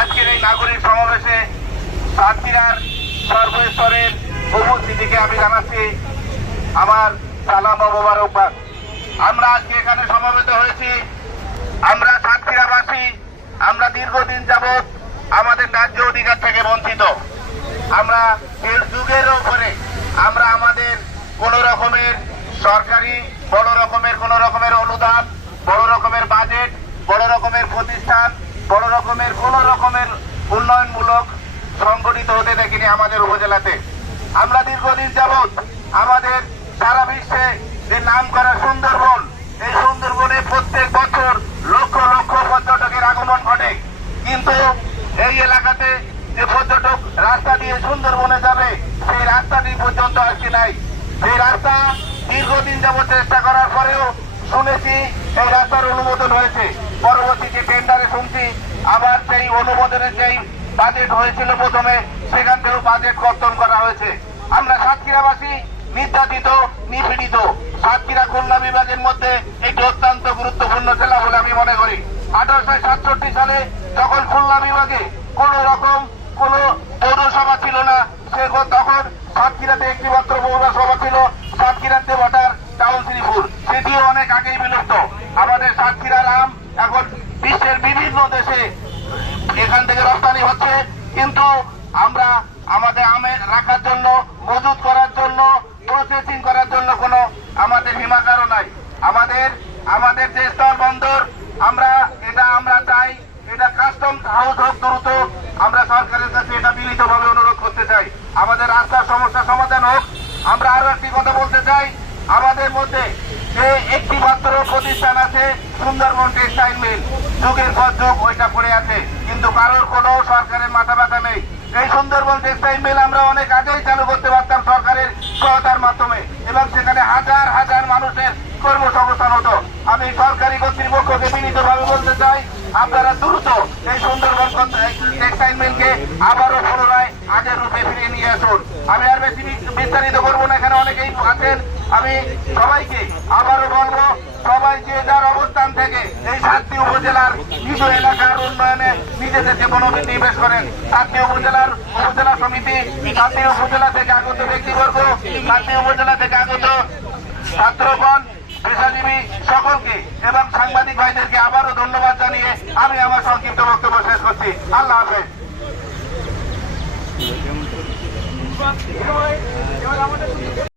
আজকের এই নাগরিক সমাবেশে সাতক্ষীরার সর্বস্তরের উপস্থিতিকে আমি জানাচ্ছি আমার সালাম ও মোবারকবাদ। আমরা আজকে এখানে সমবেত হয়েছি, আমরা সাতক্ষীরাবাসী, আমরা দীর্ঘদিন যাবৎ আমাদের ন্যায্য অধিকার থেকে বঞ্চিত। আমরা এর যুগের উপরে আমরা আমাদের কোন রকমের সরকারি বড় রকমের অনুদান, বড় রকমের বাজেট, বড় রকমের প্রতিষ্ঠান, বড় রকমের কোন রকমের উন্নয়নমূলক সংগঠিত হতে দেখিনি আমাদের উপজেলাতে। আমরা দীর্ঘদিন যাবৎ আমাদের সারা বিশ্বে যে নাম করা সুন্দরবন, এই সুন্দরবনে প্রত্যেক বছর লক্ষ লক্ষ পর্যটকের আগমন ঘটে, কিন্তু এই এলাকাতে যে পর্যটক রাস্তা দিয়ে সুন্দরবনে যাবে সেই রাস্তাটি পর্যন্ত আসছে নাই। সেই রাস্তা দীর্ঘদিন যাবৎ চেষ্টা করার পরেও শুনেছি এই রাস্তার অনুমোদন হয়েছে, পরবর্তীতে টেন্ডারে শুনছি আবার সেই অনুমোদনের যেই বাজেট হয়েছিল প্রথমে সেখান থেকেও বাজেট কর্তন করা হয়েছে। আমরা সাতক্ষীরাবাসী নির্যাতিত, নিপীড়িত। সাতক্ষীরা খুলনা বিভাগের মধ্যে একটি অত্যন্ত গুরুত্বপূর্ণ জেলা বলে আমি মনে করি। 1867 সালে যখন খুলনা বিভাগে কোন রকম কোন পৌরসভা ছিল না, সে তখন সাতক্ষীরাতে একটি মাত্র পৌরসভা ছিল, সাতক্ষীরা দেবহাটার টাউন শ্রীপুর, সেটিও অনেক আগেই বিলুপ্ত। আমাদের সাতক্ষীরার আম এখন বিশ্বের বিভিন্ন দেশে এখান থেকে রপ্তানি হচ্ছে, কিন্তু আমরা আমাদের আমে রাখার জন্য, মজুত করার জন্য, প্রসেসিং করার জন্য কোনো আমাদের হিমাগারও নাই। আমাদের যে স্থল বন্দর আমরা চাই এটা কাস্টম হাউস হোক দ্রুত, আমরা সরকারের কাছে এটা বিনীতভাবে অনুরোধ করতে চাই আমাদের রাস্তার সমস্যা সমাধান হোক। আমরা আরো একটি কথা বলতে চাই, আমাদের মধ্যে যে একটি মাত্র প্রতিষ্ঠান আছে সুন্দরবন টেক্সটাইল মিল, যুগের পর যুগ ওইটা পড়ে আছে, কিন্তু কারোর কোনো সরকারের মাথা ব্যথা নেই। এই সুন্দরবন টেক্সটাইল মিল আমরা অনেক আগেই চালু করতে পারতাম সরকারের সহায়তার মাধ্যমে, এবং সেখানে হাজার হাজার মানুষের কর্মসংস্থান হতো। আমি সরকারি কর্তৃপক্ষকে বিনীতভাবে বলতে চাই, আপনারা দ্রুত এই সুন্দরবন টেক্সটাইল মিলকে আবারও পুনরায় আগের রূপে ফিরিয়ে নিয়ে আসুন। আমি আর বেশি বিস্তারিত করবো না, এখানে অনেকেই আছেন। আমি সবাইকে আবারও বলবো, সবাই যে যার অবস্থান থেকে এই 7টি উপজেলার নিজ এলাকার উন্নয়নে নিজেদেরকে মনোনিবেশ করেন। 7টি উপজেলার উপজেলা সমিতি, 7টি উপজেলা থেকে আগত ব্যক্তিবর্গ, 7টি উপজেলা থেকে আগত ছাত্রগণ, পেশাজীবী সকলকে এবং সাংবাদিক ভাইদেরকে আবারও ধন্যবাদ জানিয়ে আমি আমার সংক্ষিপ্ত বক্তব্য শেষ করছি। আল্লাহ হাফেজ।